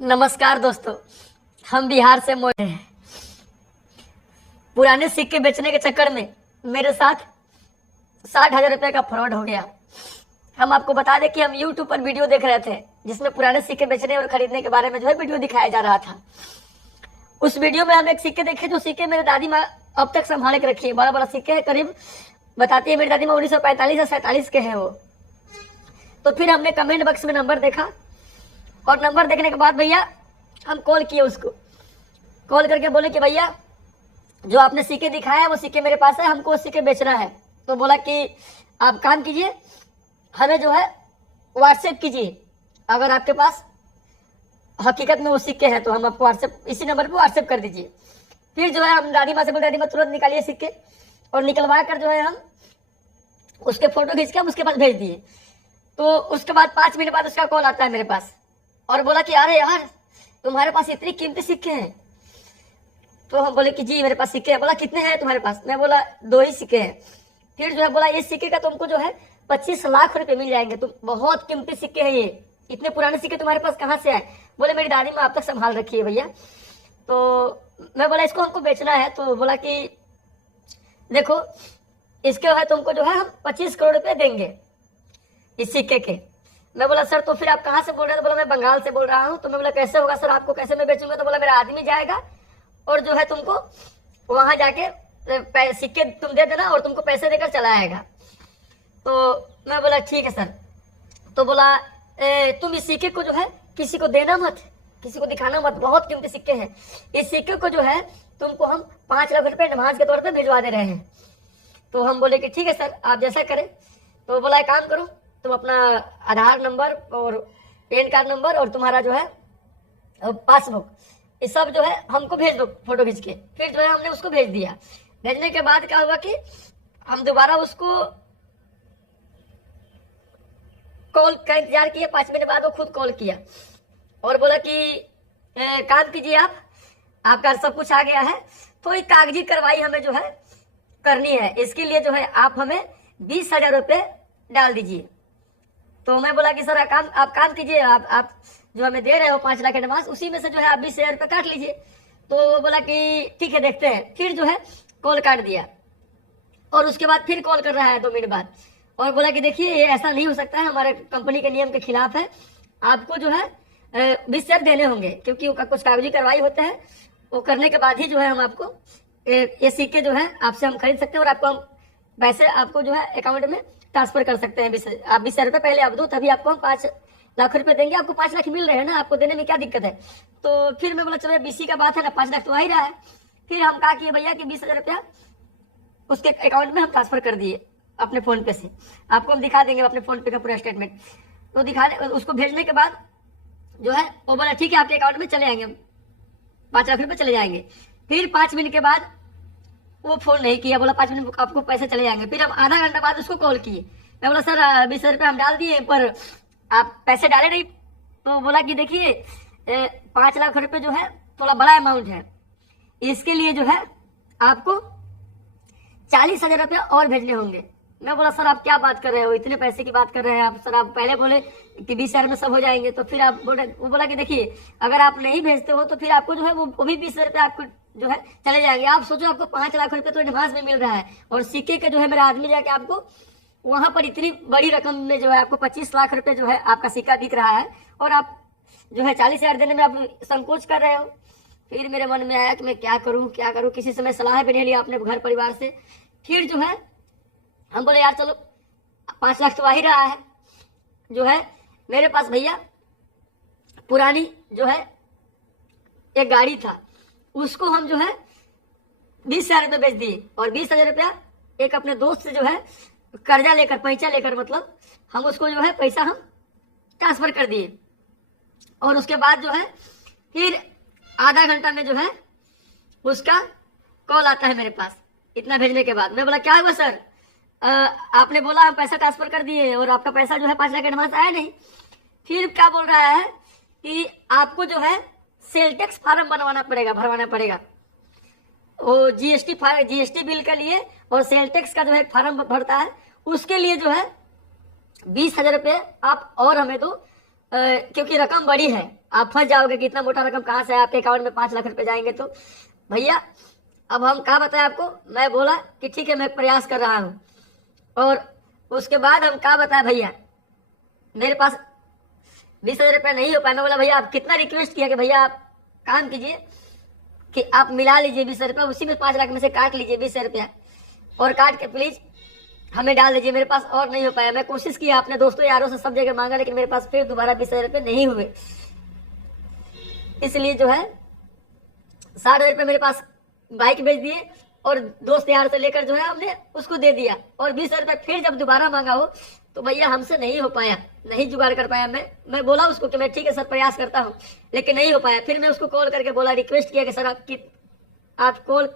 नमस्कार दोस्तों, हम बिहार से मोए हैं। पुराने सिक्के बेचने के चक्कर में मेरे साथ 60,000 रुपये का फ्रॉड हो गया। हम आपको बता दें कि हम YouTube पर वीडियो देख रहे थे जिसमें पुराने सिक्के बेचने और खरीदने के बारे में वीडियो दिखाया जा रहा था। उस वीडियो में हम एक सिक्के देखे, जो सिक्के मेरे दादी माँ अब तक संभाले के रखी है। बड़ा बड़ा सिक्के है, करीब बताती है मेरी दादी माँ 1945 या 47 के हैं वो। तो फिर हमने कमेंट बॉक्स में नंबर देखा और नंबर देखने के बाद भैया हम कॉल किए उसको। कॉल करके बोले कि भैया जो आपने सिक्के दिखाया है वो सिक्के मेरे पास है, हमको वो सिक्के बेचना है। तो बोला कि आप काम कीजिए, हमें व्हाट्सएप कीजिए, अगर आपके पास हकीकत में वो सिक्के हैं तो हम आपको व्हाट्सएप, इसी नंबर पर व्हाट्सएप कर दीजिए। फिर हम दादी माँ से बोले, दादी माँ तुरंत निकालिए सिक्के, और निकलवा कर हम उसके फोटो खींच के हम उसके पास भेज दिए। तो उसके बाद 5 मिनट बाद उसका कॉल आता है मेरे पास और बोला कि अरे यार तुम्हारे पास इतनी कीमती सिक्के हैं। तो हम बोले कि जी मेरे पास सिक्के हैं। बोला कितने हैं तुम्हारे पास? मैं बोला 2 ही सिक्के हैं। फिर बोला ये सिक्के का तुमको 25 लाख रुपए मिल जाएंगे, तुम बहुत कीमती सिक्के हैं ये, इतने पुराने सिक्के तुम्हारे पास कहाँ से आए? बोले मेरी दादी माँ अब तक संभाल रखी है भैया। तो मैं बोला इसको हमको बेचना है। तो बोला कि देखो इसके तुमको हम 25 करोड़ रुपए देंगे इस सिक्के के। मैं बोला सर तो फिर आप कहाँ से बोल रहे हैं? तो बोला मैं बंगाल से बोल रहा हूँ। तो मैं बोला कैसे होगा सर, आपको कैसे मैं बेचूंगा? तो बोला मेरा आदमी जाएगा और तुमको वहां जाके सिक्के तुम दे देना और तुमको पैसे देकर चला आएगा। तो मैं बोला ठीक है सर। तो बोला तुम इस सिक्के को किसी को देना मत, किसी को दिखाना मत, बहुत कीमती सिक्के हैं। इस सिक्के को तुमको हम 5 लाख रुपए एडवांस के तौर पर भिजवा दे रहे हैं। तो हम बोले कि ठीक है सर आप जैसा करें। तो बोला एक काम करो, तुम अपना आधार नंबर और पैन कार्ड नंबर और तुम्हारा पासबुक, ये सब हमको भेज दो फोटो खींच के। फिर हमने उसको भेज दिया। भेजने के बाद क्या हुआ कि हम दोबारा उसको कॉल का इंतजार किया। 5 मिनट बाद वो खुद कॉल किया और बोला कि काम कीजिए, आपका सब कुछ आ गया है, थोड़ी कागजी कार्रवाई हमें करनी है। इसके लिए आप हमें 20,000 रुपये डाल दीजिए। तो मैं बोला कि सर आप काम कीजिए, आप जो हमें दे रहे हो 5 लाख एडवांस, उसी में से आप 20,000 रुपये काट लीजिए। तो वो बोला कि ठीक है देखते हैं। फिर कॉल काट दिया और उसके बाद फिर कॉल कर रहा है 2 मिनट बाद और बोला कि देखिए ये ऐसा नहीं हो सकता है, हमारे कंपनी के नियम के खिलाफ है, आपको 20,000 देने होंगे, क्योंकि कुछ कागजी कार्रवाई होते हैं, वो करने के बाद ही हम आपको ये सिक्के आपसे हम खरीद सकते हैं और आपको हम पैसे आपको अकाउंट में ट्रांसफर कर सकते हैं। आप 20,000 रुपये पहले आप दो, तभी आपको हम 5 लाख रुपए देंगे। आपको 5 लाख मिल रहे हैं ना, आपको देने में क्या दिक्कत है? तो फिर मैं बोला चलो बीसी का बात है ना, 5 लाख तो आ ही रहा है। फिर हम कहा कि भैया कि 20,000 रुपया उसके अकाउंट में हम ट्रांसफर कर दिए अपने फोन पे से। आपको हम दिखा देंगे अपने फोन पे का पूरा स्टेटमेंट। तो उसको भेजने के बाद वो बोला ठीक है आपके अकाउंट में चले आएंगे, 5 लाख रुपए चले जाएंगे। फिर 5 मिनट के बाद वो फोन नहीं किया, बोला 5 मिनट आपको पैसे चले जाएंगे। फिर हम आधा घंटा बाद उसको कॉल किए। मैं बोला सर 20,000 रुपये हम डाल दिए पर आप पैसे डाले नहीं। तो बोला कि देखिए 5 लाख रुपए थोड़ा बड़ा अमाउंट है, इसके लिए आपको 40,000 रुपये और भेजने होंगे। मैं बोला सर आप क्या बात कर रहे हो, इतने पैसे की बात कर रहे हैं आप? सर आप पहले बोले कि 20,000 में सब हो जाएंगे। तो फिर आप वो बोला कि देखिए अगर आप नहीं भेजते हो तो फिर आपको वो भी 20,000 रुपये आपको चले जाएंगे। आप सोचो आपको 5 लाख रुपए तो एडवांस में मिल रहा है और सिक्के के मेरा आदमी जाके आपको वहां पर इतनी बड़ी रकम में आपको 25 लाख रुपए आपका सिक्का दिख रहा है और आप 40,000 देने में आप संकोच कर रहे हो। फिर मेरे मन में आया कि मैं क्या करूं, किसी से मैं सलाह भी नहीं लिया अपने घर परिवार से। फिर हम बोले यार चलो 5 लाख तो आ ही रहा है, मेरे पास भैया पुरानी एक गाड़ी था, उसको हम 20,000 रुपये बेच दिए और 20,000 रुपया एक अपने दोस्त से कर्जा लेकर, पैसा लेकर, मतलब हम उसको पैसा हम ट्रांसफर कर दिए। और उसके बाद फिर आधा घंटा में उसका कॉल आता है मेरे पास, इतना भेजने के बाद। मैं बोला क्या हुआ सर, आपने बोला हम पैसा ट्रांसफर कर दिए और आपका पैसा 5 लाख एडवांस आया नहीं। फिर क्या बोल रहा है कि आपको सेल टैक्स फार्म भरवाना पड़ेगा। वो जीएसटी बिल के लिए और सेल टैक्स का एक फार्म भरता है, उसके लिए 20,000 रुपये आप और हमें दो क्योंकि रकम बड़ी है, आप फंस जाओगे कि इतना मोटा रकम कहाँ से है, आपके अकाउंट में 5 लाख रुपए जाएंगे। तो भैया अब हम क्या बताएं आपको, मैं बोला कि ठीक है मैं प्रयास कर रहा हूँ, और उसके बाद हम क्या बताएं भैया, मेरे पास 20,000 रुपया नहीं हो पाया। मैं बोला भैया आप कितना रिक्वेस्ट किया कि भैया आप काम कीजिए कि आप मिला लीजिए 20,000 रुपया, उसी में 5 लाख में से काट लीजिए 20,000 रुपया, और काट के प्लीज हमें डाल दीजिए, मेरे पास और नहीं हो पाया। मैं कोशिश किया अपने दोस्तों यारों से सब जगह मांगा, लेकिन मेरे पास फिर दोबारा 20,000 रुपये नहीं हुए। इसलिए जो है 60,000 रुपये मेरे पास बाइक बेच दिए, और दोस्त यार से लेकर जो है हमने उसको दे दिया, और 20,000 रुपये फिर जब दोबारा मांगा हो तो भैया हमसे नहीं हो पाया, नहीं जुगाड़ कर पाया। मैं बोला उसको कि मैं ठीक है सर प्रयास करता हूँ, लेकिन नहीं हो पाया। फिर मैं उसको कॉल करके बोला, रिक्वेस्ट किया कि सर आप कॉल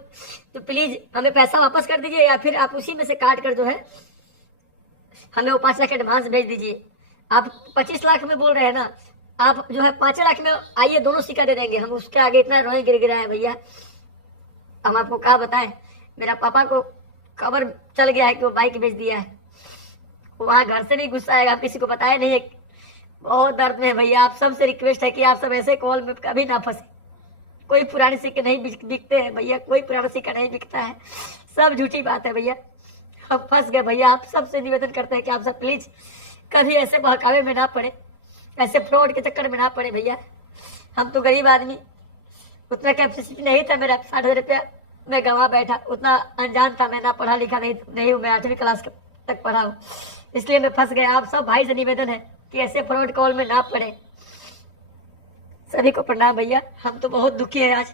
तो प्लीज हमें पैसा वापस कर दीजिए, या फिर आप उसी में से काट कर जो है हमें वो 5 लाख एडवांस भेज दीजिए। आप 25 लाख में बोल रहे हैं ना, आप जो है 5 लाख में आइए, दोनों सिक्का दे देंगे। हम उसके आगे इतना रोए गिर है भैया, हम आपको क्या बताएं। मेरा पापा को खबर चल गया है कि वो बाइक बेच दिया है, वहां घर से नहीं गुस्सा आएगा, किसी को बताया नहीं है। बहुत दर्द में है भैया, आप सबसे रिक्वेस्ट है कि आप सब ऐसे कॉल में कभी ना फंसे। कोई पुराने सिक्के नहीं बिकते हैं भैया, कोई पुराना सिक्का नहीं बिकता है, सब झूठी बात है भैया। हम फंस गए भैया, आप सबसे निवेदन करते हैं कि आप सब प्लीज कभी ऐसे बहकावे में ना पड़े, ऐसे फ्रॉड के चक्कर में ना पड़े भैया। हम तो गरीब आदमी, उतना कैपेसिटी नहीं था मेरा, 60,000 रुपया मैं गंवा बैठा, उतना अनजान था मैं, ना पढ़ा लिखा नहीं हूँ, मैं 8वीं क्लास तक पढ़ा हूँ, इसलिए मैं फंस गया। आप सब भाई से निवेदन है कि ऐसे फ्रॉड कॉल में ना पड़े। सभी को प्रणाम भैया, हम तो बहुत दुखी हैं आज।